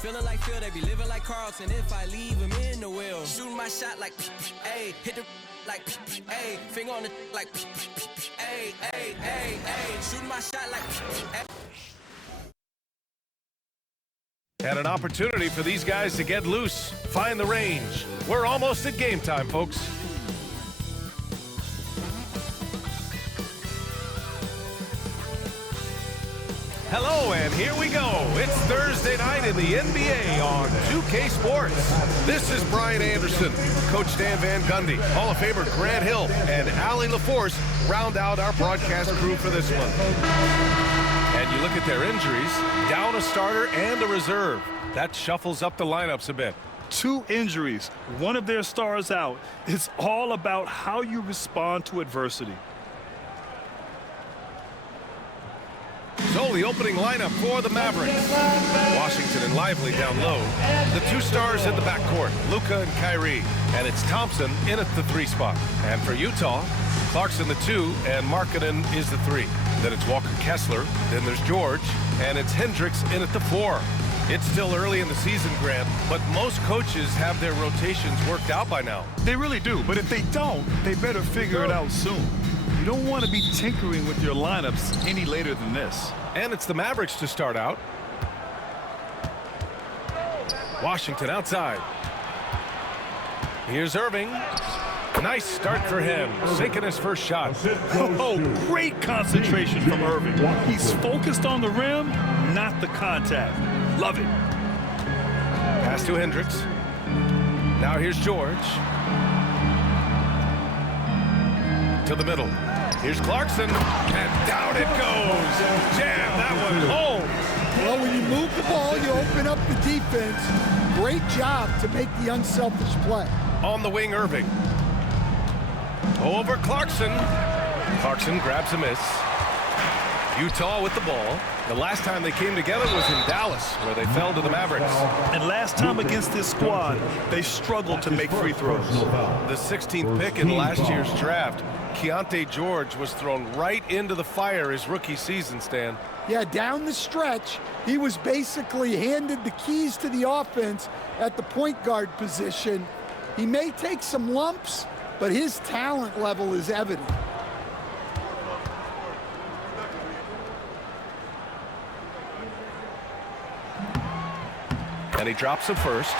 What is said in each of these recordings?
Feeling like Phil, they be living like Carlton. If I leave him in the wheel, shooting my shot like ayy, hit the like ayy, finger on the like ayy, ayy, ayy, ayy, shooting my shot like ayy. And an opportunity for these guys to get loose, find the range. We're almost at game time, folks. Hello, and here we go. It's Thursday night in the NBA on 2K Sports. This is Brian Anderson, Coach Stan Van Gundy, Hall of Famer Grant Hill, and Allie LaForce round out our broadcast crew for this one. And you look at their injuries, down a starter and a reserve. That shuffles up the lineups a bit. 2 injuries, one of their stars out. It's all about how you respond to adversity. So the opening lineup for the Mavericks. Washington and Lively down low. The 2 stars in the backcourt, Luka and Kyrie. And it's Thompson in at the 3 spot. And for Utah, Clarkson the 2 and Markkanen is the 3. Then it's Walker Kessler, then there's George, and it's Hendricks in at the 4. It's still early in the season, Grant, but most coaches have their rotations worked out by now. They really do, but if they don't, they better figure it out soon. You don't want to be tinkering with your lineups any later than this. And it's the Mavericks to start out. Washington outside. Here's Irving. Nice start for him, sinking his first shot. Oh, great concentration from Irving. He's focused on the rim, not the contact. Love it. Pass to Hendricks. Now here's George. To the middle. Here's Clarkson, and down it goes. Jam that one home. Well, when you move the ball, you open up the defense. Great job to make the unselfish play. On the wing, Irving. Over Clarkson. Clarkson grabs a miss. Utah with the ball. The last time they came together was in Dallas, where they fell to the Mavericks. And last time against this squad, they struggled to make free throws. The 16th pick in last year's draft, Keontae George was thrown right into the fire his rookie season, Stan. Yeah, down the stretch, he was basically handed the keys to the offense at the point guard position. He may take some lumps, but his talent level is evident. And he drops him first.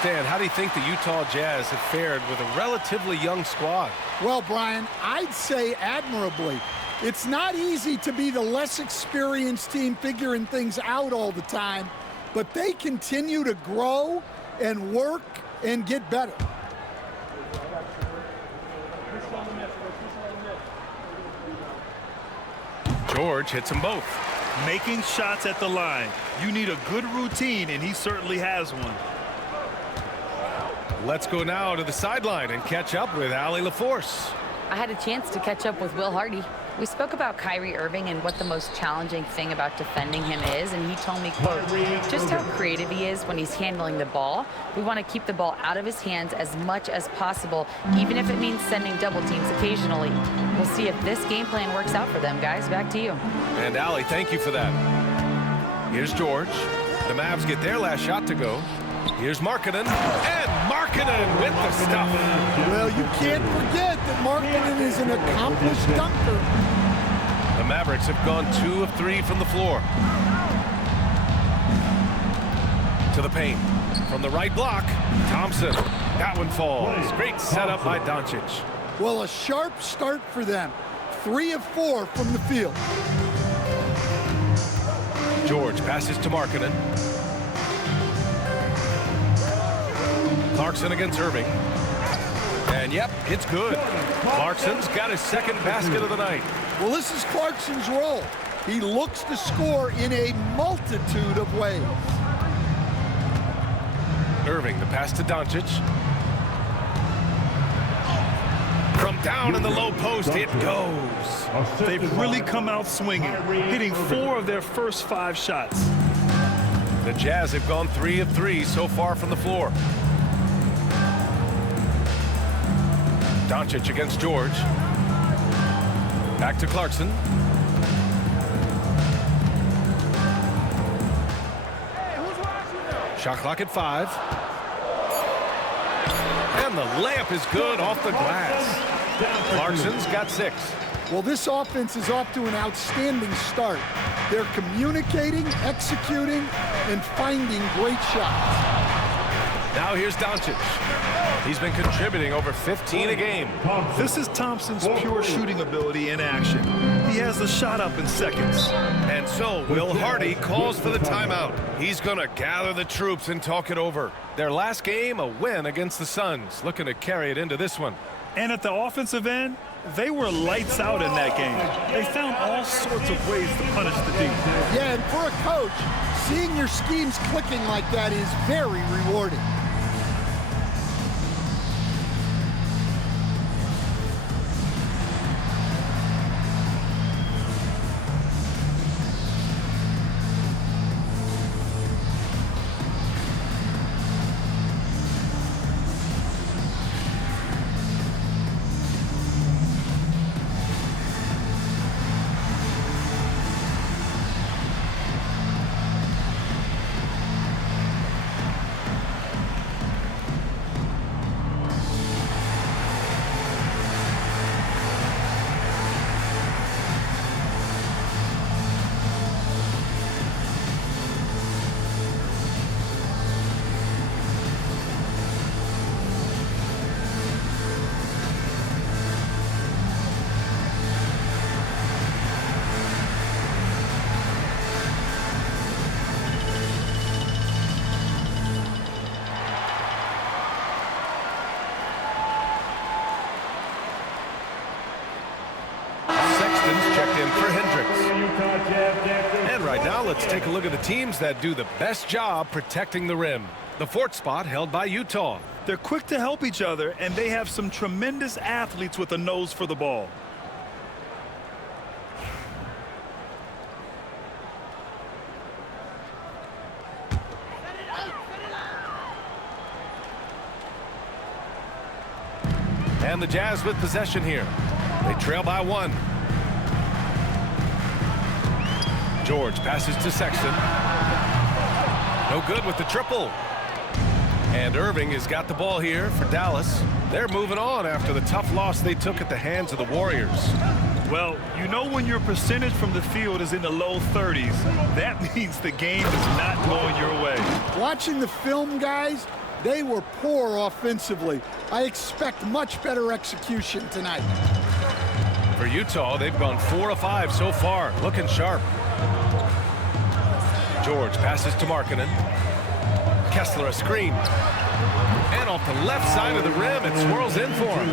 Stan, how do you think the Utah Jazz have fared with a relatively young squad? Well, Brian, I'd say admirably. It's not easy to be the less experienced team figuring things out all the time, but they continue to grow and work and get better. George hits them both. Making shots at the line. You need a good routine, and he certainly has one. Let's go now to the sideline and catch up with Allie LaForce. I had a chance to catch up with Will Hardy. We spoke about Kyrie Irving and what the most challenging thing about defending him is, and he told me, quote, just how creative he is when he's handling the ball. We want to keep the ball out of his hands as much as possible, even if it means sending double teams occasionally. We'll see if this game plan works out for them, guys. Back to you. And Allie, thank you for that. Here's George. The Mavs get their last shot to go. Here's Markkanen, and Markkanen with the stuff. Well, you can't forget that Markkanen is an accomplished dunker. The Mavericks have gone 2 of 3 from the floor. To the paint. From the right block, Thompson. That one falls. Great setup by Doncic. Well, a sharp start for them. 3 of 4 from the field. George passes to Markkanen. Clarkson against Irving. And yep, it's good. Clarkson's got his second basket of the night. Well, this is Clarkson's role. He looks to score in a multitude of ways. Irving, the pass to Doncic. From down in the low post, it goes. They've really come out swinging, hitting 4 of their first 5 shots. The Jazz have gone 3 of 3 so far from the floor. Doncic against George. Back to Clarkson. Shot clock at 5. And the layup is good off the glass. Clarkson's got 6. Well, this offense is off to an outstanding start. They're communicating, executing, and finding great shots. Now here's Doncic. He's been contributing over 15 a game. This is Thompson's pure shooting ability in action. He has the shot up in seconds. And so Will Hardy calls for the timeout. He's going to gather the troops and talk it over. Their last game, a win against the Suns, looking to carry it into this one. And at the offensive end, they were lights out in that game. They found all sorts of ways to punish the team. Yeah, and for a coach, seeing your schemes clicking like that is very rewarding. And right now, let's take a look at the teams that do the best job protecting the rim. The 4th spot held by Utah. They're quick to help each other, and they have some tremendous athletes with a nose for the ball. And the Jazz with possession here. They trail by 1. George passes to Sexton. No good with the triple. And Irving has got the ball here for Dallas. They're moving on after the tough loss they took at the hands of the Warriors. Well, you know when your percentage from the field is in the low 30s, that means the game is not going your way. Watching the film, guys, they were poor offensively. I expect much better execution tonight. For Utah, they've gone 4 of 5 so far, looking sharp. George passes to Markkanen. Kessler a screen. And off the left side of the rim, it swirls in for him.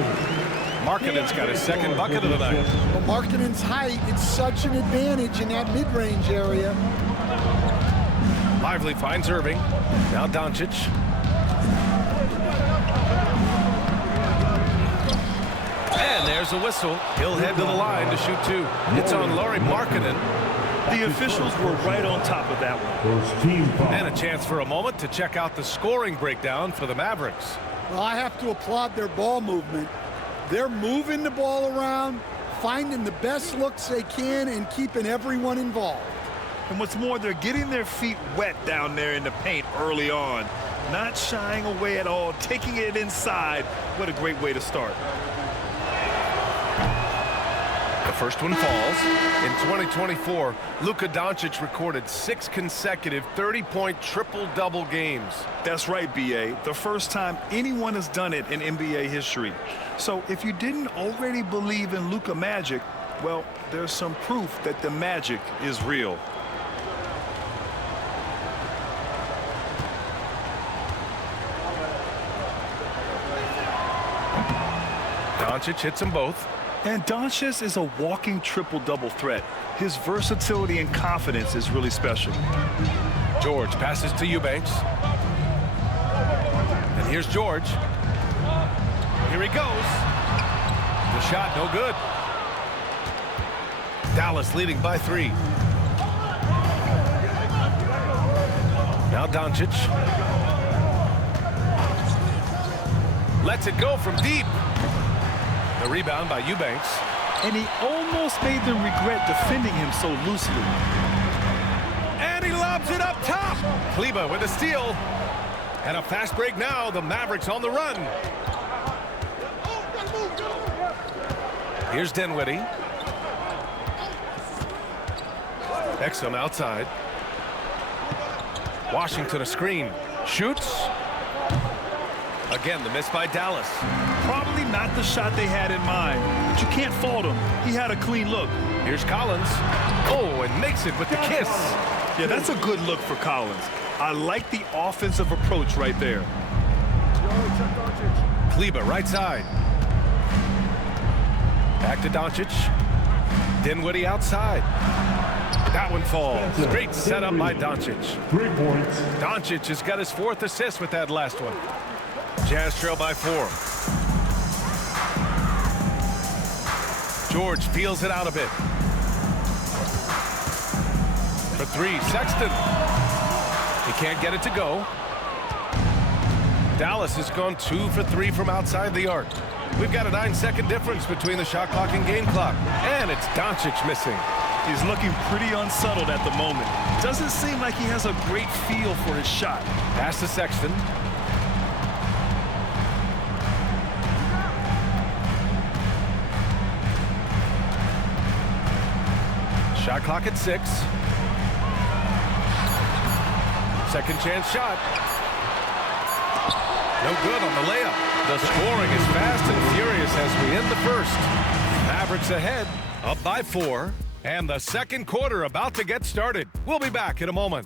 Markkanen's got his 2nd bucket of the night. Well, Markkanen's height, it's such an advantage in that mid-range area. Lively finds Irving. Now Doncic. And there's a whistle. He'll head to the line to shoot 2. It's on Lauri Markkanen. The officials were right on top of that one. And a chance for a moment to check out the scoring breakdown for the Mavericks. Well, I have to applaud their ball movement. They're moving the ball around, finding the best looks they can, and keeping everyone involved. And what's more, they're getting their feet wet down there in the paint early on. Not shying away at all, taking it inside. What a great way to start. The first one falls. In 2024, Luka Doncic recorded 6 consecutive 30-point triple-double games. That's right, B.A. The first time anyone has done it in NBA history. So if you didn't already believe in Luka magic, well, there's some proof that the magic is real. Doncic hits them both. And Doncic is a walking triple-double threat. His versatility and confidence is really special. George passes to Eubanks. And here's George. Here he goes. The shot no good. Dallas leading by 3. Now Doncic. Lets it go from deep. The rebound by Eubanks. And he almost made them regret defending him so loosely. And he lobs lobs it up top. Kleba with a steal. And a fast break now. The Mavericks on the run. Here's Dinwiddie. Exum outside. Washington a screen. Shoots. Again, the miss by Dallas. Probably not the shot they had in mind, but you can't fault him. He had a clean look. Here's Collins. Oh, and makes it with the kiss. Yeah, that's a good look for Collins. I like the offensive approach right there. Kleba right side. Back to Doncic. Dinwiddie outside. That one falls. Great setup by Doncic. 3 points. Doncic has got his 4th assist with that last one. Jazz trail by 4. George peels it out a bit. For 3, Sexton. He can't get it to go. Dallas has gone 2 for 3 from outside the arc. We've got a 9-second difference between the shot clock and game clock. And it's Doncic missing. He's looking pretty unsettled at the moment. Doesn't seem like he has a great feel for his shot. Pass to Sexton. Shot clock at 6. Second chance shot. No good on the layup. The scoring is fast and furious as we end the first. Mavericks ahead, up by 4. And the second quarter about to get started. We'll be back in a moment.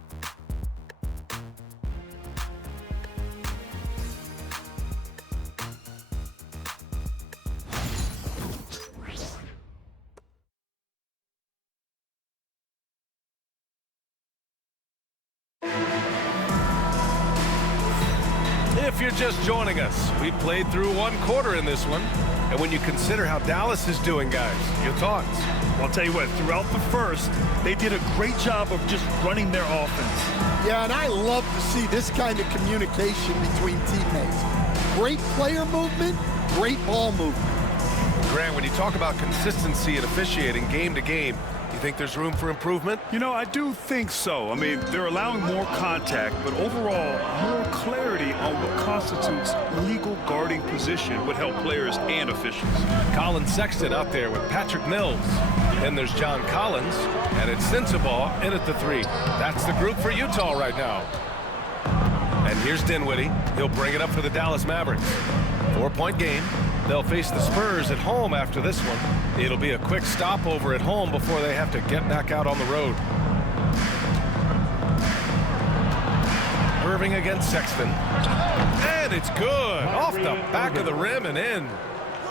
If you're just joining us, we played through 1 quarter in this one. And when you consider how Dallas is doing, guys, your thoughts? I'll tell you what, throughout the first, they did a great job of just running their offense. Yeah, and I love to see this kind of communication between teammates. Great player movement, great ball movement. Grant, when you talk about consistency and officiating game to game, you think there's room for improvement? You know, I do think so. I mean, they're allowing more contact, but overall, more clarity on what constitutes legal guarding position would help players and officials. Colin Sexton out there with Patrick Mills. Then there's John Collins, and it's Sensabaugh in at the 3. That's the group for Utah right now. And here's Dinwiddie. He'll bring it up for the Dallas Mavericks. 4-point game. They'll face the Spurs at home after this one. It'll be a quick stopover at home before they have to get back out on the road. Irving against Sexton. And it's good. Off the back of the rim and in.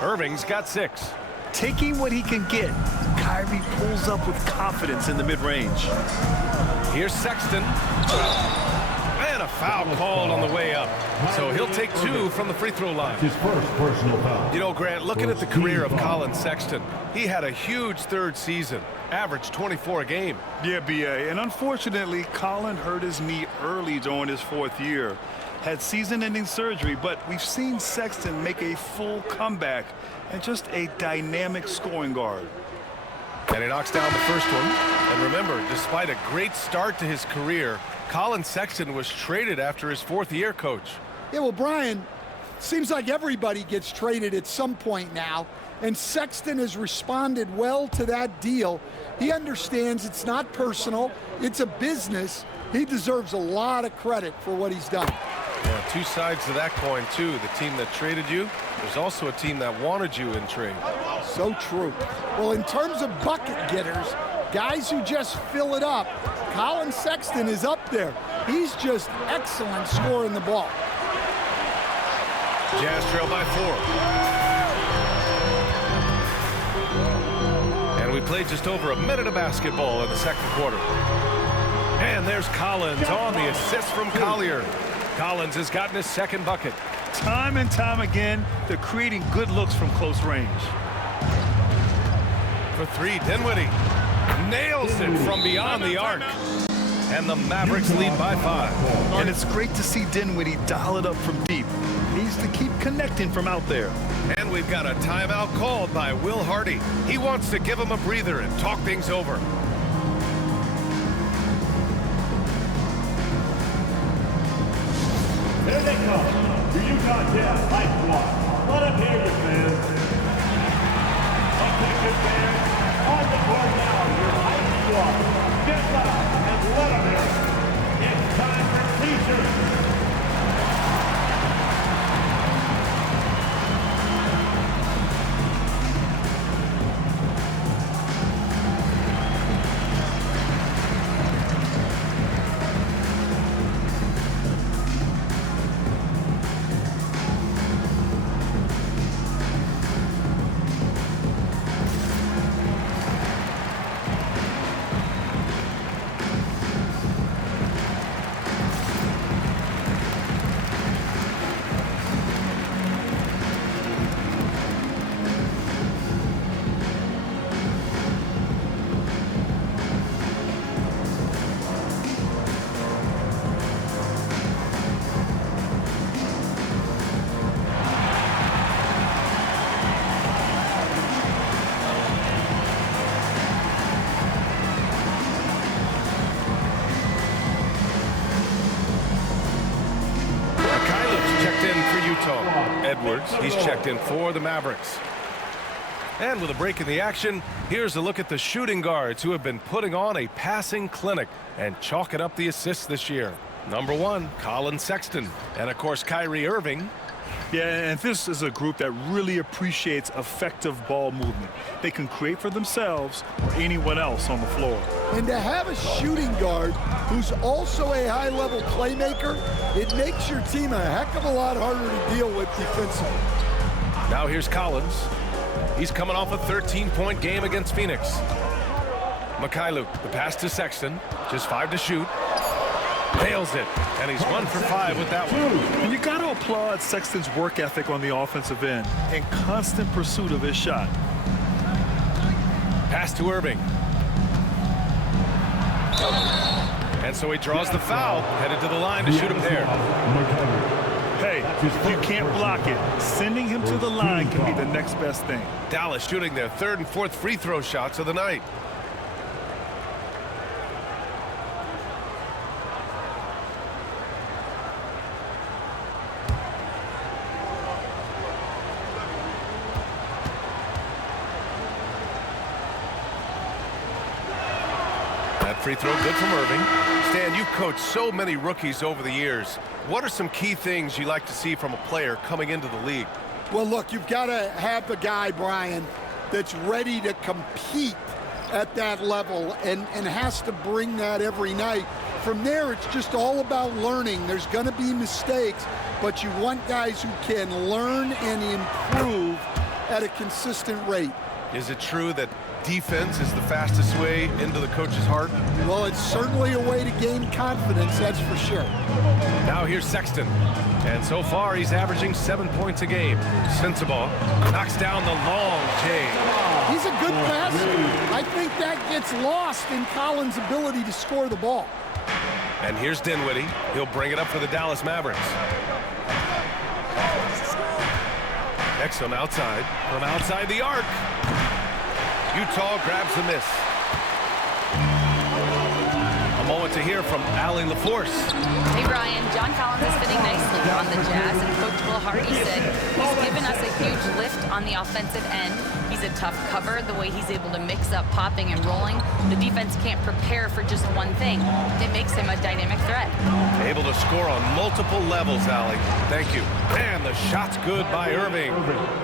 Irving's got 6. Taking what he can get, Kyrie pulls up with confidence in the mid-range. Here's Sexton. And a foul called on the way up. So he'll take 2 from the free throw line. His first personal foul. You know, Grant, looking at the career of Colin Sexton, he had a huge 3rd season, averaged 24 a game. Yeah, B.A., and unfortunately, Colin hurt his knee early during his 4th year. Had season-ending surgery, but we've seen Sexton make a full comeback and just a dynamic scoring guard. And he knocks down the first one. And remember, despite a great start to his career, Colin Sexton was traded after his 4th year, Coach. Yeah, well, Brian, seems like everybody gets traded at some point now, and Sexton has responded well to that deal. He understands it's not personal, it's a business. He deserves a lot of credit for what he's done. Yeah, 2 sides to that coin, too. The team that traded you, there's also a team that wanted you in trade. So true. Well, in terms of bucket getters, guys who just fill it up, Colin Sexton is up there. He's just excellent scoring the ball. Jazz trail by 4. And we played just over a minute of basketball in the second quarter. And there's Collins on the assist from Collier. Collins has gotten his 2nd bucket. Time and time again, they're creating good looks from close range. For 3, Dinwiddie nails it from beyond the arc. And the Mavericks lead by 5. And it's great to see Dinwiddie dial it up from deep. Needs to keep connecting from out there. And we've got a timeout called by Will Hardy. He wants to give him a breather and talk things over. Here comes the Utah Jazz High Squad. Let them hear you, fans. Attention, fans. On the board now, your High Squad. Get up and let them hear it. It's time for T-shirts. Edwards, he's checked in for the Mavericks. And with a break in the action, here's a look at the shooting guards who have been putting on a passing clinic and chalking up the assists this year. Number 1, Colin Sexton, and of course Kyrie Irving. Yeah, and this is a group that really appreciates effective ball movement. They can create for themselves or anyone else on the floor. And to have a shooting guard who's also a high-level playmaker, it makes your team a heck of a lot harder to deal with defensively. Now here's Collins. He's coming off a 13-point game against Phoenix. Mikhailuk, the pass to Sexton, just 5 to shoot. Nails it, and he's 1 for 5 with that one. And you got to applaud Sexton's work ethic on the offensive end and constant pursuit of his shot. Pass to Irving. And so he draws the foul, headed to the line to shoot him there. Hey, if you can't block it, sending him to the line can be the next best thing. Dallas shooting their 3rd and 4th free throw shots of the night. Free throw good from Irving. Stan, you've coached so many rookies over the years. What are some key things you like to see from a player coming into the league? Well, look, you've got to have the guy, Brian, that's ready to compete at that level and has to bring that every night. From there, it's just all about learning. There's going to be mistakes, but you want guys who can learn and improve at a consistent rate. Is it true that defense is the fastest way into the coach's heart? Well, it's certainly a way to gain confidence, that's for sure. Now here's Sexton. And so far, he's averaging 7 points a game. Sensabaugh knocks down the long J. He's a good passer. I think that gets lost in Collins' ability to score the ball. And here's Dinwiddie. He'll bring it up for the Dallas Mavericks. Exum outside, from outside the arc. Utah grabs the miss. A moment to hear from Allie LaForce. Hey, Brian. John Collins is fitting nicely on the Jazz, and Coach Will Hardy said he's given us a huge lift on the offensive end. He's a tough cover, the way he's able to mix up popping and rolling. The defense can't prepare for just one thing. It makes him a dynamic threat. Able to score on multiple levels, Allie. Thank you. And the shot's good by Irving.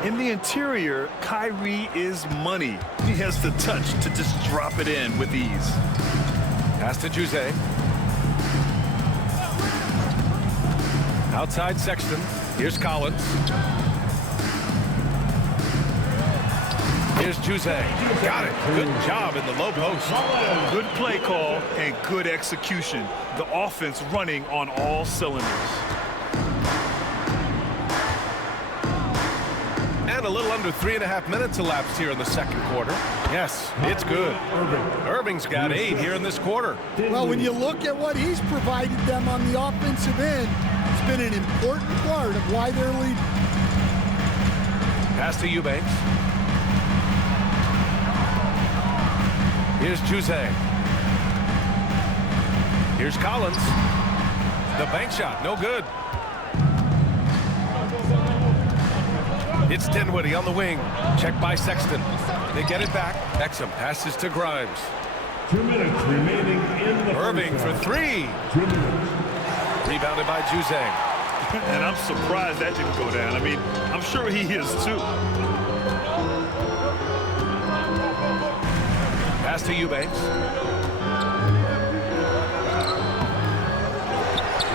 In the interior, Kyrie is money. He has the touch to just drop it in with ease. Pass to Jose. Outside Sexton. Here's Collins. Here's Jose. Got it. Good job in the low post. Good play call and good execution. The offense running on all cylinders. And a little under 3.5 minutes elapsed here in the second quarter. Yes, it's good. Irving's got 8 here in this quarter. Well, when you look at what he's provided them on the offensive end, it's been an important part of why they're leading. Pass to Eubanks. Here's Jose. Here's Collins. The bank shot, no good. It's Dinwiddie on the wing. Checked by Sexton. They get it back. Exum passes to Grimes. 2 minutes remaining in the Irving for three. 2 minutes. Rebounded by Juzang. And I'm surprised that didn't go down. I mean, I'm sure he is too. Pass to Eubanks.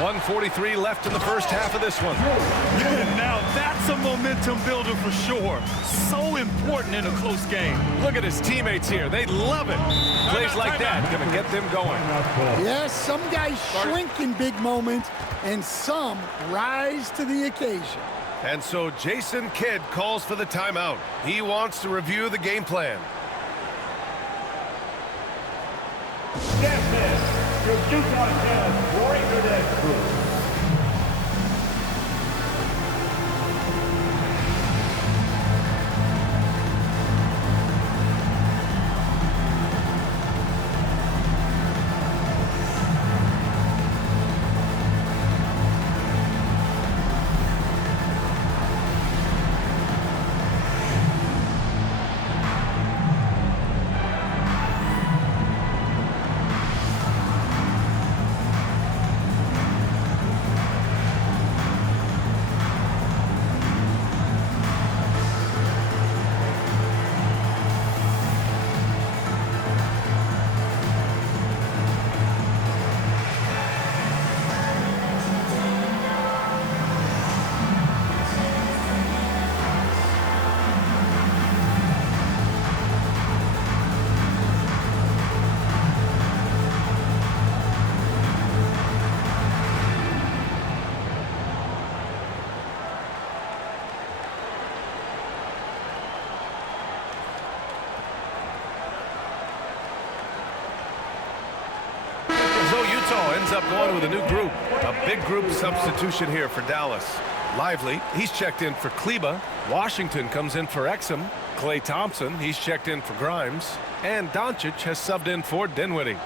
1:43 left in the first half of this one. And now that's a momentum builder for sure. So important in a close game. Look at his teammates here. They love it. Plays like that going to get them going. Yes, some guys shrink in big moments, and some rise to the occasion. And so Jason Kidd calls for the timeout. He wants to review the game plan. That's it. Your Utah Jazz breaker that group. Ends up going with a new group. A big group substitution here for Dallas. Lively, he's checked in for Kleba. Washington comes in for Exum. Klay Thompson, he's checked in for Grimes. And Doncic has subbed in for Dinwiddie.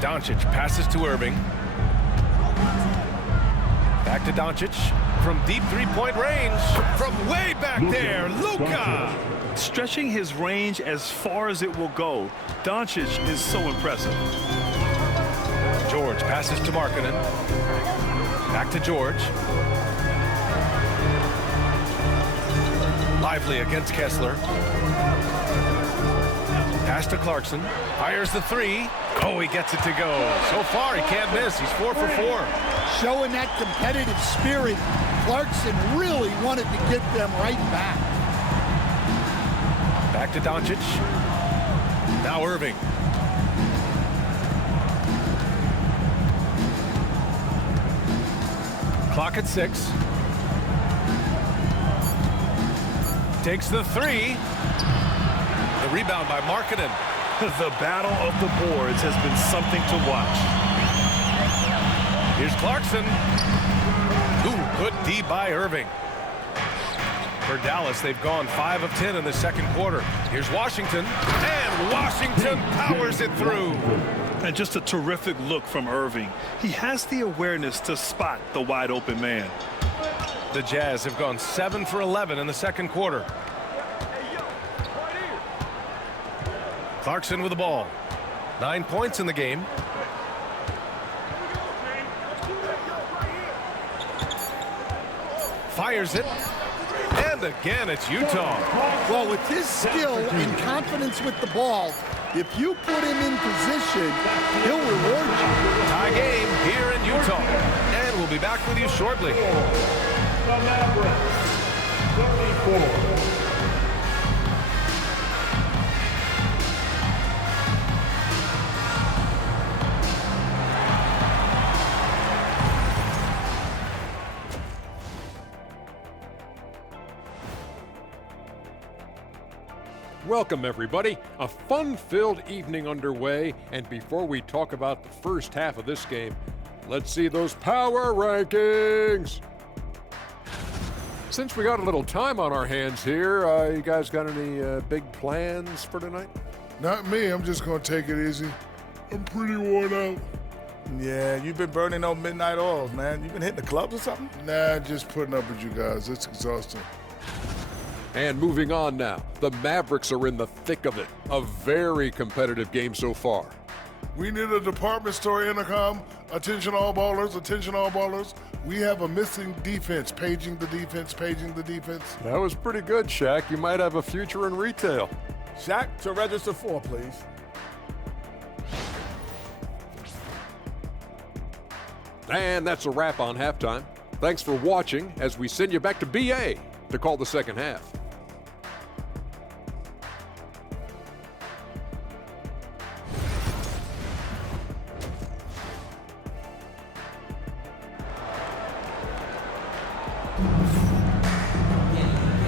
Doncic passes to Irving. Back to Doncic from deep three-point range. From way back there, Luka! Stretching his range as far as it will go. Doncic is so impressive. George passes to Markkanen. Back to George. Lively against Kessler. Pass to Clarkson. Fires the three. Oh, he gets it to go. So far, he can't miss. He's 4 for 4. Showing that competitive spirit, Clarkson really wanted to get them right back. Back to Doncic. Now Irving. Clock at 6. Takes the three. The rebound by Markkanen. The battle of the boards has been something to watch. Here's Clarkson. Ooh, good D by Irving. For Dallas, they've gone 5 of 10 in the second quarter. Here's Washington, and Washington powers it through. And just a terrific look from Irving. He has the awareness to spot the wide open man. The Jazz have gone 7 for 11 in the second quarter. Clarkson with the ball. 9 points in the game. Fires it. And again, it's Utah. Well, with his skill and confidence with the ball, if you put him in position, he'll reward you. Tie game here in Utah. And we'll be back with you shortly. The Mavericks, 34. Welcome, everybody. A fun-filled evening underway, and before we talk about the first half of this game, let's see those power rankings. Since we got a little time on our hands here, you guys got any big plans for tonight? Not me. I'm just going to take it easy. I'm pretty worn out. Yeah, you've been burning those midnight oils, man. You been hitting the clubs or something? Nah, just putting up with you guys. It's exhausting. And moving on now, the Mavericks are in the thick of it. A very competitive game so far. We need a department store intercom. Attention all ballers, attention all ballers. We have a missing defense. Paging the defense, paging the defense. That was pretty good, Shaq. You might have a future in retail. Shaq, to register 4, please. And that's a wrap on halftime. Thanks for watching as we send you back to BA to call the second half.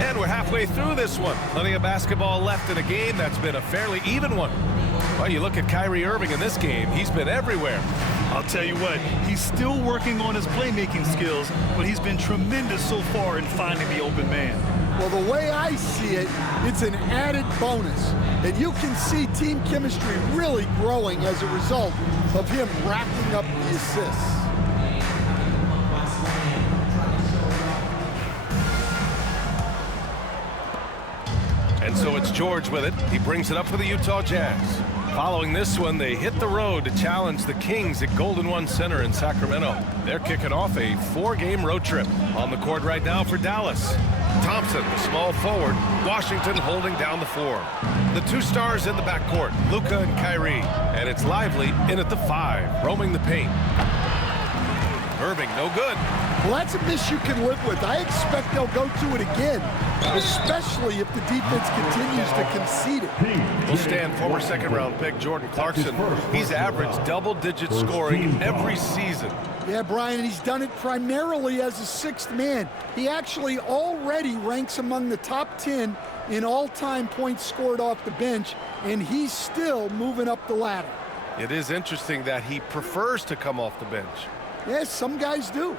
And we're halfway through this one. Plenty of basketball left in a game that's been a fairly even one. Well, you look at Kyrie Irving in this game, he's been everywhere. I'll tell you what, he's still working on his playmaking skills, but he's been tremendous so far in finding the open man. Well, the way I see it, it's an added bonus. And you can see team chemistry really growing as a result of him racking up the assists. And so it's George with it. He brings it up for the Utah Jazz. Following this one, they hit the road to challenge the Kings at Golden One Center in Sacramento. They're kicking off a 4-game road trip. On the court right now for Dallas. Thompson, the small forward. Washington holding down the floor. The 2 stars in the backcourt, Luka and Kyrie. And it's Lively in at the 5, roaming the paint. Irving, no good. Well, that's a miss you can live with. I expect they'll go to it again, especially if the defense continues to concede it. We'll stand former second-round pick Jordan Clarkson. He's averaged double-digit scoring every season. Yeah, Brian, he's done it primarily as a 6th man. He actually already ranks among the top 10 in all-time points scored off the bench, and he's still moving up the ladder. It is interesting that he prefers to come off the bench. Yes, some guys do.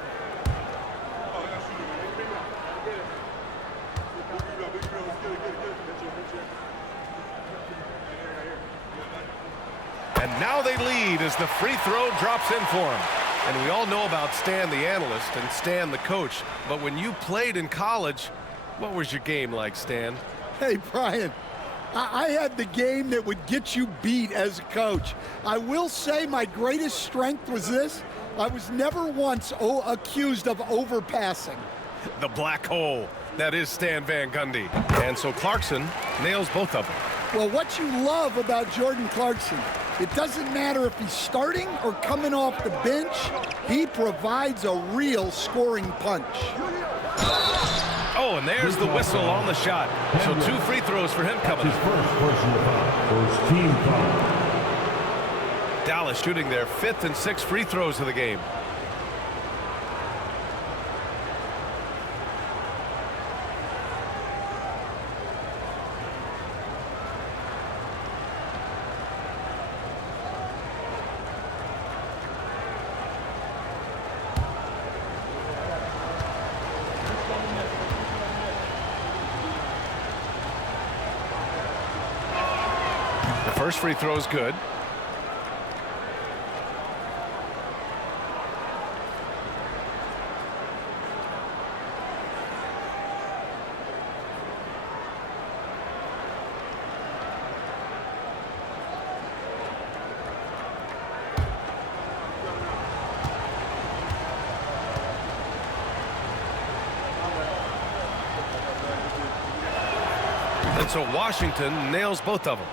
And now they lead as the free throw drops in for him. And we all know about Stan the analyst and Stan the coach, but when you played in college, what was your game like, Stan? Hey, Brian, I had the game that would get you beat as a coach. I will say my greatest strength was this. I was never once accused of overpassing. The black hole. That is Stan Van Gundy. And so Clarkson nails both of them. Well, what you love about Jordan Clarkson, it doesn't matter if he's starting or coming off the bench, he provides a real scoring punch. Oh, and there's the whistle on the shot. So 2 free throws for him coming. His first personal foul. First team foul. Dallas shooting their 5th and 6th free throws of the game. The first free throw is good. And so Washington nails both of them.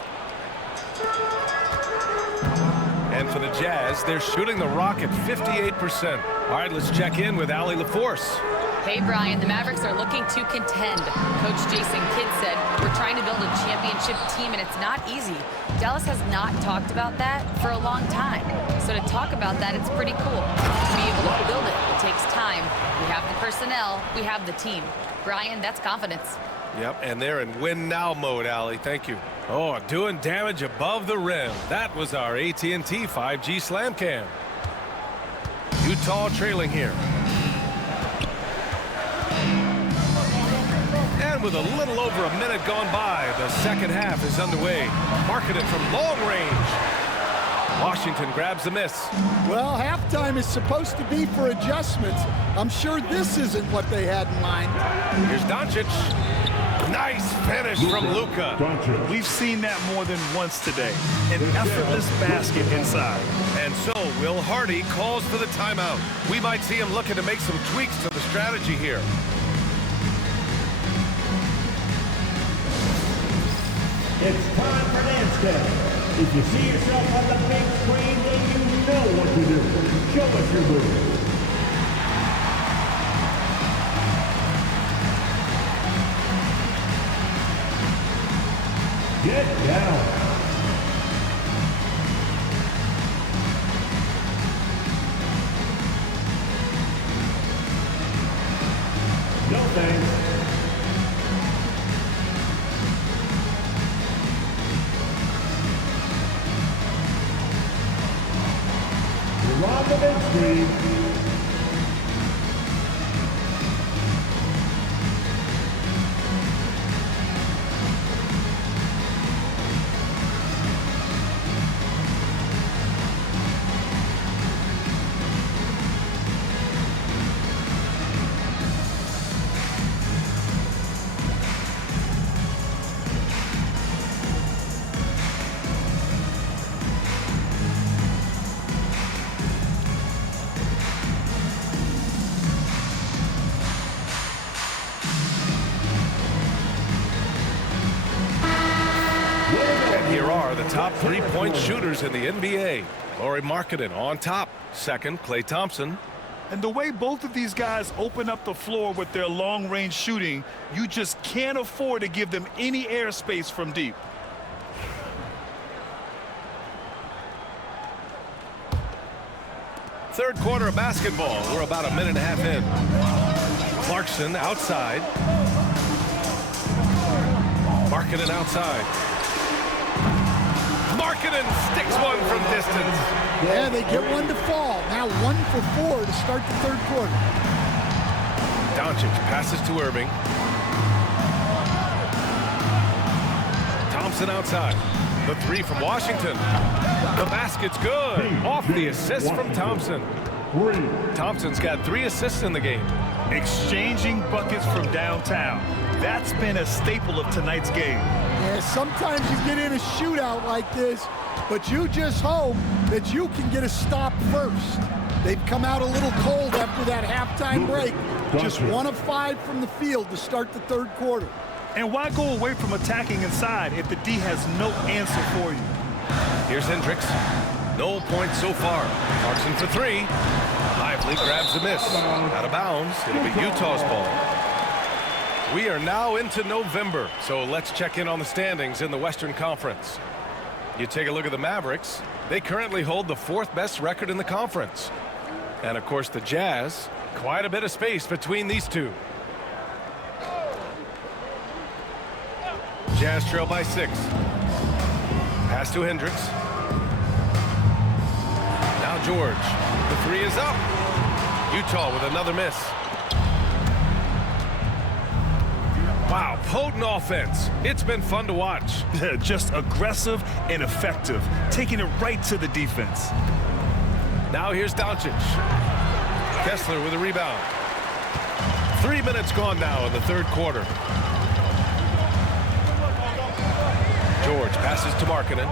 And for the Jazz, they're shooting the rock at 58%. All right, let's check in with Allie LaForce. Hey, Brian, the Mavericks are looking to contend. Coach Jason Kidd said, we're trying to build a championship team, and it's not easy. Dallas has not talked about that for a long time. So to talk about that, it's pretty cool. To be able to build it takes time. We have the personnel. We have the team. Brian, that's confidence. Yep, and they're in win now mode, Allie. Thank you. Oh, doing damage above the rim. That was our AT&T 5G Slam Cam. Utah trailing here. And with a little over a minute gone by, the second half is underway. Marking it from long range. Washington grabs the miss. Well, halftime is supposed to be for adjustments. I'm sure this isn't what they had in mind. Here's Doncic. Nice finish from Luka. We've seen that more than once today. An effortless basket inside. And so Will Hardy calls for the timeout. We might see him looking to make some tweaks to the strategy here. It's time for dance step. If you see yourself on the big screen, then you know what to do. Show us your move. Get down. No thanks. You're on the big screen. Here are the top three-point shooters in the NBA. Lauri Markkanen on top. Second, Klay Thompson. And the way both of these guys open up the floor with their long-range shooting, you just can't afford to give them any airspace from deep. Third quarter of basketball. We're about a minute and a half in. Clarkson outside. Markkanen outside. Markkanen sticks one from distance. Yeah, they get one to fall. Now 1 for 4 to start the third quarter. Doncic passes to Irving. Thompson outside. The three from Washington. The basket's good. Off the assist from Thompson. Thompson's got 3 assists in the game. Exchanging buckets from downtown. That's been a staple of tonight's game. Yeah, sometimes you get in a shootout like this, but you just hope that you can get a stop first. They've come out a little cold after that halftime break. Just 1 of 5 from the field to start the third quarter. And why go away from attacking inside if the D has no answer for you? Here's Hendricks. No points so far. Clarkson for 3. Lively grabs the miss. Out of bounds. It'll be Utah's ball. We are now into November, so let's check in on the standings in the Western Conference. You take a look at the Mavericks. They currently hold the 4th best record in the conference. And, of course, the Jazz. Quite a bit of space between these two. Jazz trail by 6. Pass to Hendricks. Now George. The 3 is up. Utah with another miss. Wow, potent offense. It's been fun to watch. Just aggressive and effective, taking it right to the defense. Now here's Doncic. Kessler with a rebound. 3 minutes gone now in the third quarter. George passes to Markkanen.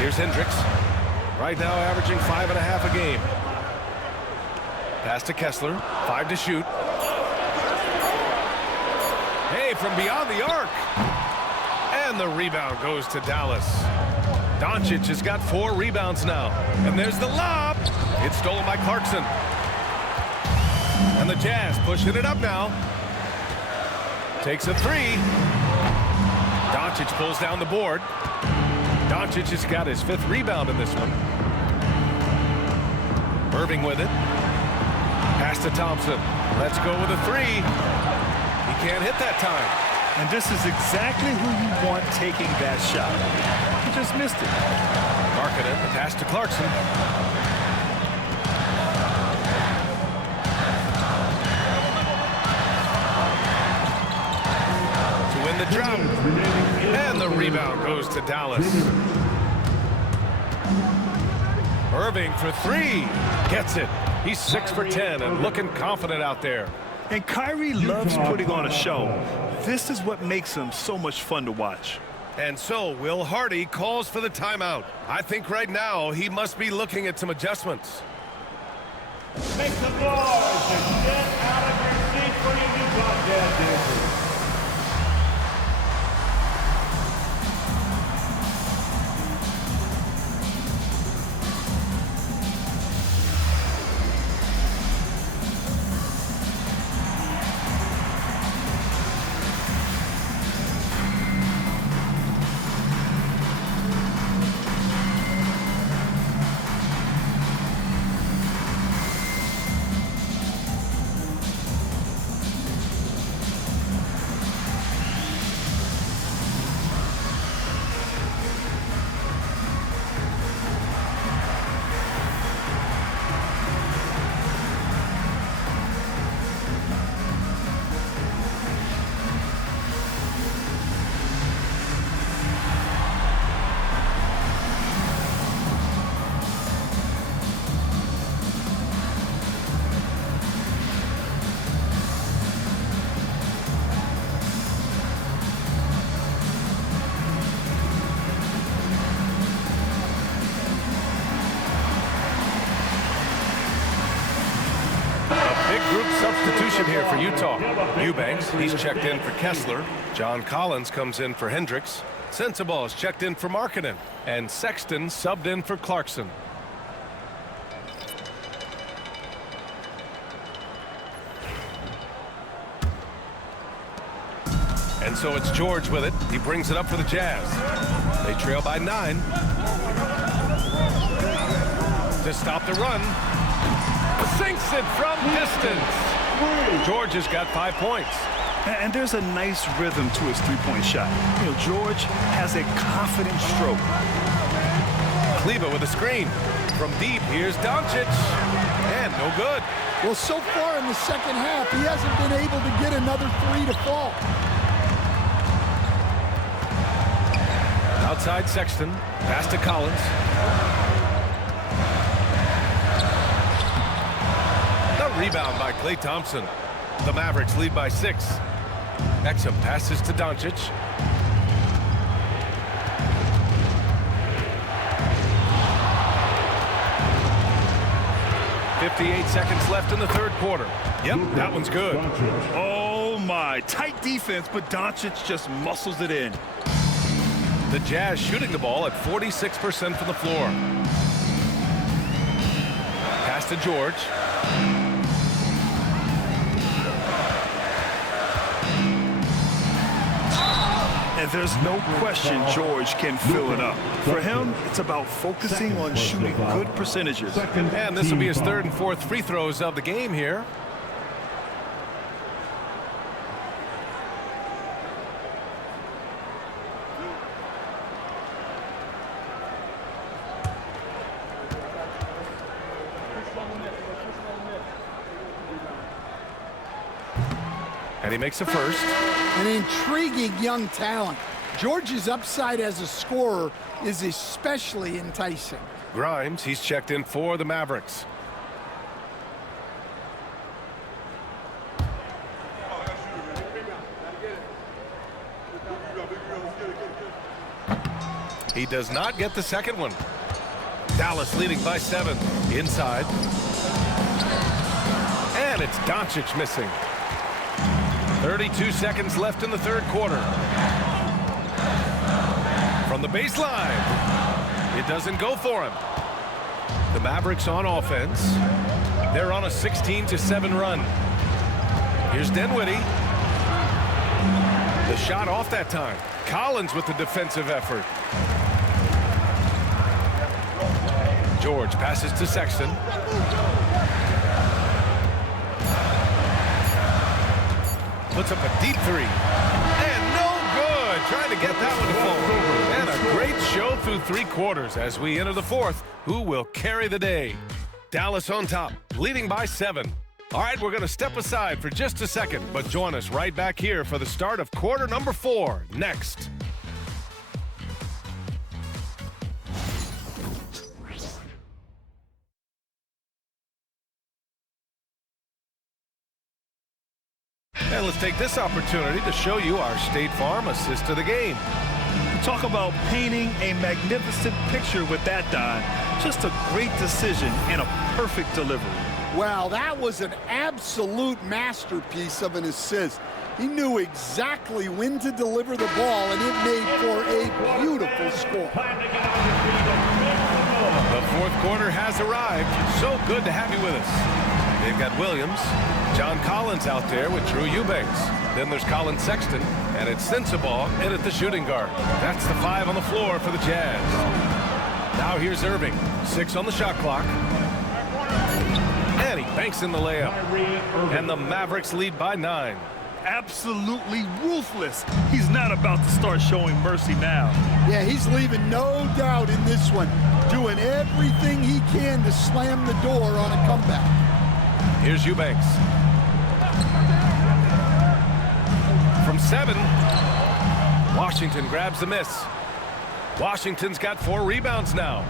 Here's Hendricks. Right now averaging 5.5 a game. Pass to Kessler. 5 to shoot. Hey, from beyond the arc. And the rebound goes to Dallas. Doncic has got 4 rebounds now. And there's the lob. It's stolen by Clarkson. And the Jazz pushing it up now. Takes a 3. Doncic pulls down the board. Doncic has got his 5th rebound in this one. Irving with it. Pass to Thompson. Let's go with a 3. He can't hit that time. And this is exactly who you want taking that shot. He just missed it. Markkanen, the pass to Clarkson. drought. And the rebound goes to Dallas. Irving for three. Gets it. He's 6 for 10 and looking confident out there. And Kyrie loves putting on a show. This is what makes him so much fun to watch. And so Will Hardy calls for the timeout. I think right now he must be looking at some adjustments. Make some noise and get out of your seat for your new podcast dancers. Group substitution here for Utah. Eubanks, he's checked in for Kessler. John Collins comes in for Hendricks. Sensabaugh is checked in for Markkanen. And Sexton subbed in for Clarkson. And so it's George with it. He brings it up for the Jazz. They trail by 9. To stop the run. Sinks it from distance. George has got 5 points. And there's a nice rhythm to his three-point shot. You know, George has a confident stroke. Kleba with a screen. From deep, here's Doncic. And no good. Well, so far in the second half, he hasn't been able to get another three to fall. Outside Sexton. Pass to Collins. Rebound by Klay Thompson. The Mavericks lead by 6. Exum passes to Doncic. .58 seconds left in the third quarter. Yep, that one's good. Oh my, tight defense, but Doncic just muscles it in. The Jazz shooting the ball at 46% from the floor. Pass to George. And there's no question George can fill it up. For him, it's about focusing on shooting good percentages. And this will be his third and fourth free throws of the game here. And he makes a first. An intriguing young talent. George's upside as a scorer is especially enticing. Grimes, he's checked in for the Mavericks. He does not get the second one. Dallas leading by 7. Inside. And it's Doncic missing. 32 seconds left in the third quarter. From the baseline. It doesn't go for him. The Mavericks on offense. They're on a 16-7 run. Here's Dinwiddie. The shot off that time. Collins with the defensive effort. George passes to Sexton. Puts up a deep three. And no good. Trying to get that one to fall. And a great show through 3 quarters as we enter the fourth. Who will carry the day? Dallas on top, leading by 7. All right, we're going to step aside for just a second, but join us right back here for the start of quarter number 4 next. And let's take this opportunity to show you our State Farm assist to the game. Talk about painting a magnificent picture with that, Don. Just a great decision and a perfect delivery. Wow, that was an absolute masterpiece of an assist. He knew exactly when to deliver the ball, and it made for a beautiful score. The fourth quarter has arrived. So good to have you with us. They've got Williams, John Collins out there with Drew Eubanks. Then there's Colin Sexton, and it's Sensabaugh in at the shooting guard. That's the 5 on the floor for the Jazz. Now here's Irving, 6 on the shot clock. And he banks in the layup. And the Mavericks lead by 9. Absolutely ruthless. He's not about to start showing mercy now. Yeah, he's leaving no doubt in this one, doing everything he can to slam the door on a comeback. Here's Eubanks. From 7, Washington grabs the miss. Washington's got 4 rebounds now.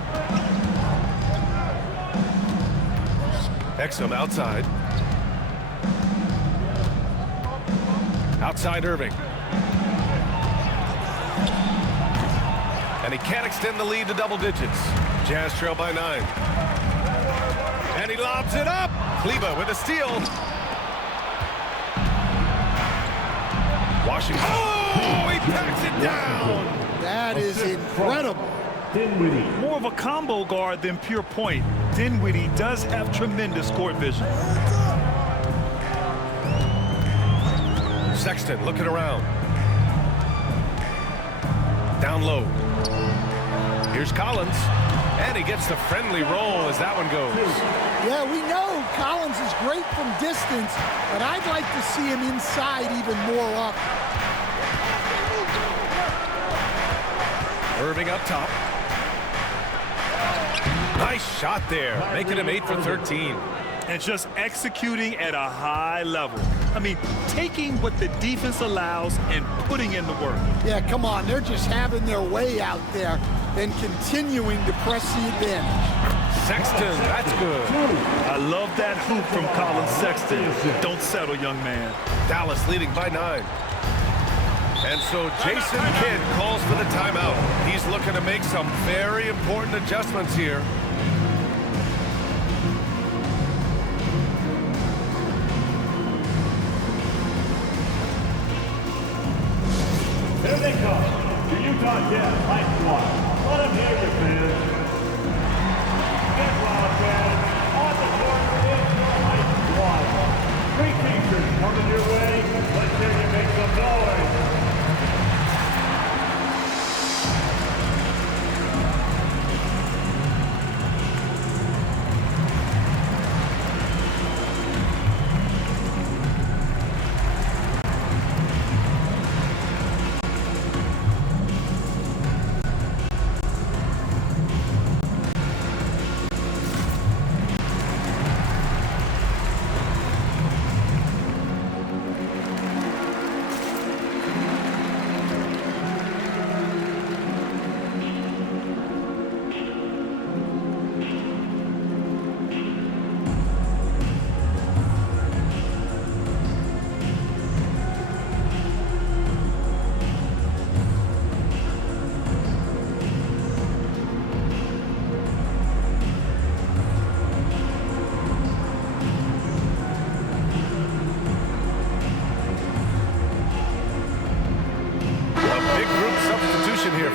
Exum outside. Outside Irving. And he can't extend the lead to double digits. Jazz trail by 9. And he lobs it up. Kleba with a steal. Washington. Oh, he packs it down. That is incredible. Dinwiddie. More of a combo guard than pure point. Dinwiddie does have tremendous court vision. Sexton looking around. Down low. Here's Collins. And he gets the friendly roll as that one goes. Yeah, we know Collins is great from distance, but I'd like to see him inside even more often. Irving up top. Nice shot there, making him 8 for 13. And just executing at a high level. I mean, taking what the defense allows and putting in the work. Yeah, come on, they're just having their way out there and continuing to press the advantage. Sexton, that's good. I love that hoop from Colin Sexton. Don't settle, young man. Dallas leading by 9. And so Jason Kidd calls for the timeout. He's looking to make some very important adjustments here. Here they come, the Utah Jazz Life Squad. Let them hear you, fans. Get loud, fans. On the court is the Life Squad. Great t-shirts coming your way. Let's hear you make some noise.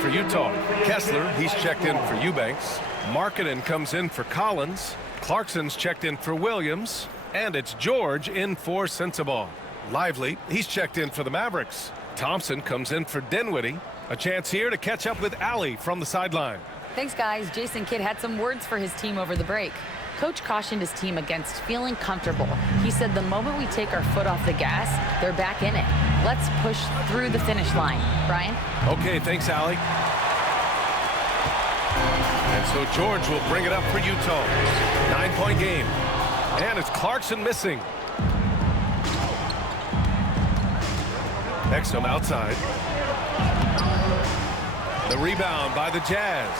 For Utah. Kessler, he's checked in for Eubanks. Markkanen comes in for Collins. Clarkson's checked in for Williams. And it's George in for Sensabaugh. Lively, he's checked in for the Mavericks. Thompson comes in for Dinwiddie. A chance here to catch up with Allie from the sideline. Thanks, guys. Jason Kidd had some words for his team over the break. Coach cautioned his team against feeling comfortable. He said the moment we take our foot off the gas, they're back in it. Let's push through the finish line. Brian? Okay, thanks, Allie. And so George will bring it up for Utah. 9-point game. And it's Clarkson missing. Exum outside. The rebound by the Jazz.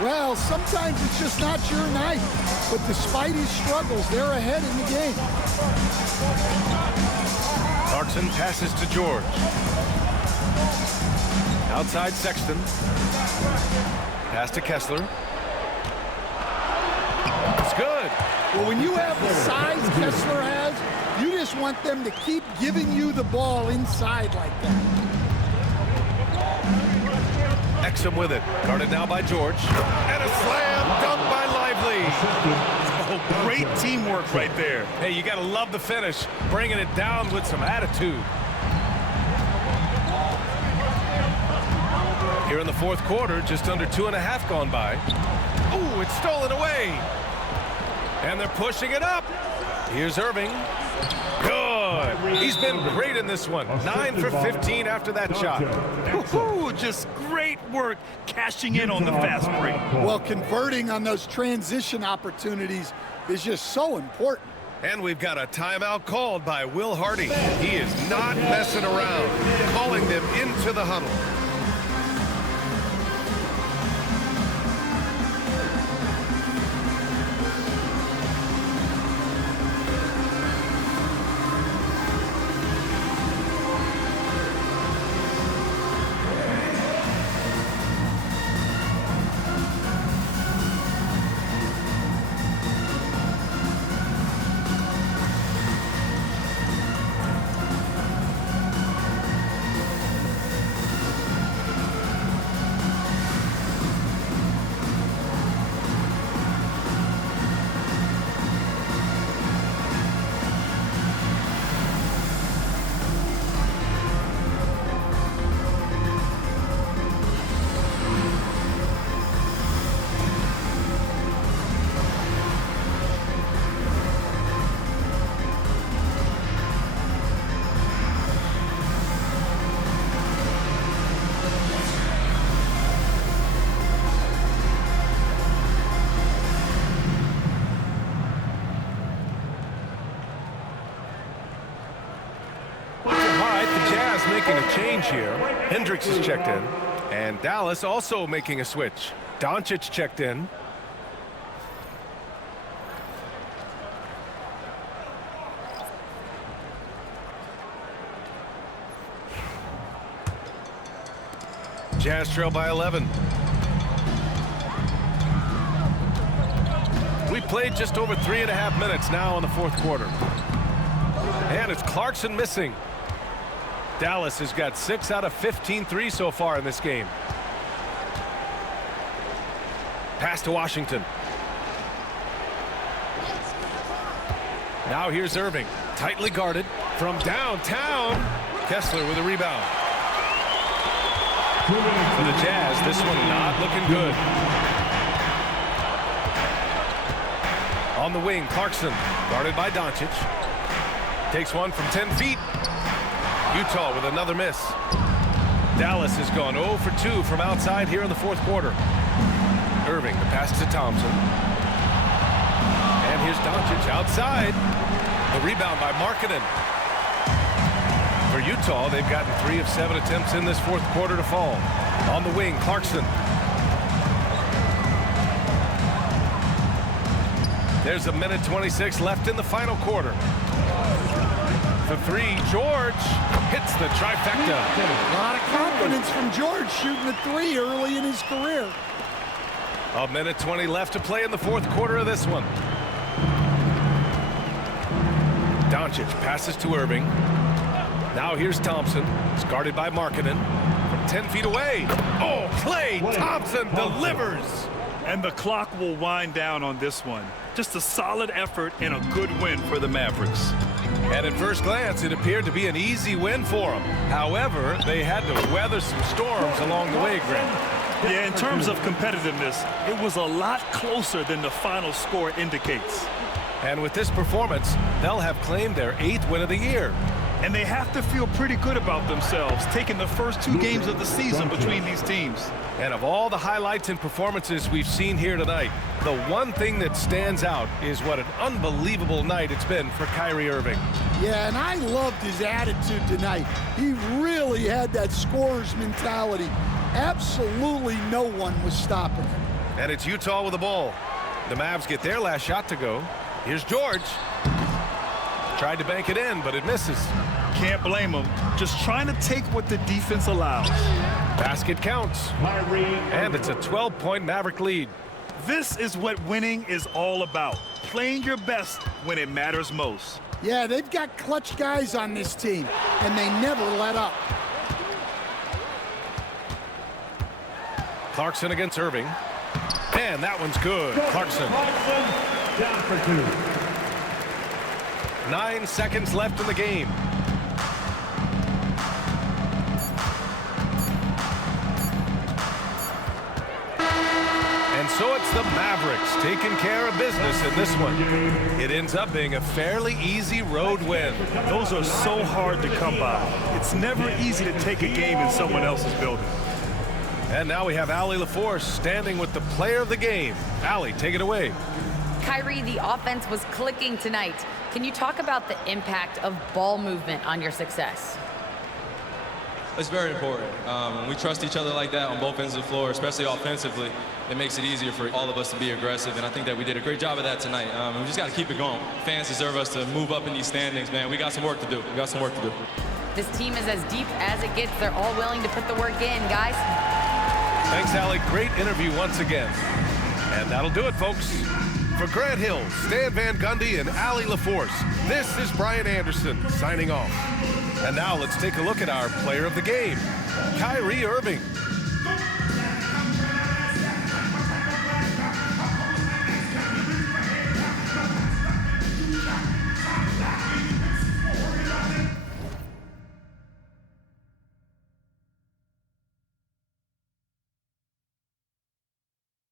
Well, sometimes it's just not your night. But despite his struggles, they're ahead in the game. Clarkson passes to George. Outside Sexton. Pass to Kessler. It's good. Well, when you have the size Kessler has, you just want them to keep giving you the ball inside like that. Exum with it. Guarded now by George. And a slam dunk by Lively. Oh, great teamwork right there. Hey, you got to love the finish. Bringing it down with some attitude. Here in the fourth quarter, just under 2.5 gone by. Ooh, it's stolen away. And they're pushing it up. Here's Irving. Good. He's been great in this one. 9 for 15 after that shot. Woo-hoo, just great work cashing in on the fast break. Well, converting on those transition opportunities is just so important. And we've got a timeout called by Will Hardy. He is not messing around, calling them into the huddle. Making a change here. Hendricks is checked in. And Dallas also making a switch. Doncic checked in. Jazz trail by 11. We played just over 3.5 minutes now in the fourth quarter. And it's Clarkson missing. Dallas has got 6 out of 15 threes so far in this game. Pass to Washington. Now here's Irving. Tightly guarded from downtown. Kessler with a rebound. For the Jazz, this one not looking good. On the wing, Clarkson, guarded by Doncic. Takes one from 10 feet. Utah with another miss. Dallas has gone 0 for 2 from outside here in the fourth quarter. Irving, the pass to Thompson. And here's Doncic outside. The rebound by Markkanen. For Utah, they've gotten 3 of 7 attempts in this fourth quarter to fall. On the wing, Clarkson. There's 1:26 left in the final quarter. For 3, George hits the trifecta. A lot of confidence from George shooting the 3 early in his career. 1:20 left to play in the fourth quarter of this one. Doncic passes to Irving. Now here's Thompson. It's guarded by Markkanen from 10 feet away. Oh, Klay Thompson delivers. And the clock will wind down on this one. Just a solid effort and a good win for the Mavericks. And at first glance, it appeared to be an easy win for them. However, they had to weather some storms along the way, Grant. Yeah, in terms of competitiveness, it was a lot closer than the final score indicates. And with this performance, they'll have claimed their 8th win of the year. And they have to feel pretty good about themselves, taking the first 2 games of the season between these teams. And of all the highlights and performances we've seen here tonight, the one thing that stands out is what an unbelievable night it's been for Kyrie Irving. Yeah, and I loved his attitude tonight. He really had that scorer's mentality. Absolutely no one was stopping him. And it's Utah with the ball. The Mavs get their last shot to go. Here's George. Tried to bank it in, but it misses. Can't blame him. Just trying to take what the defense allows. Basket counts. And it's a 12-point Maverick lead. This is what winning is all about. Playing your best when it matters most. Yeah, they've got clutch guys on this team, and they never let up. Clarkson against Irving. And that one's good. Clarkson. Down for 2. 9 seconds left in the game. And so it's the Mavericks taking care of business in this one. It ends up being a fairly easy road win. Those are so hard to come by. It's never easy to take a game in someone else's building. And now we have Allie LaForce standing with the player of the game. Allie, take it away. Kyrie, the offense was clicking tonight. Can you talk about the impact of ball movement on your success? It's very important. When we trust each other like that on both ends of the floor, especially offensively, it makes it easier for all of us to be aggressive, and I think that we did a great job of that tonight. We just got to keep it going. Fans deserve us to move up in these standings, man. We got some work to do. We got some work to do. This team is as deep as it gets. They're all willing to put the work in, guys. Thanks, Allie. Great interview once again. And that'll do it, folks. For Grant Hill, Stan Van Gundy, and Allie LaForce, this is Brian Anderson signing off. And now let's take a look at our player of the game, Kyrie Irving.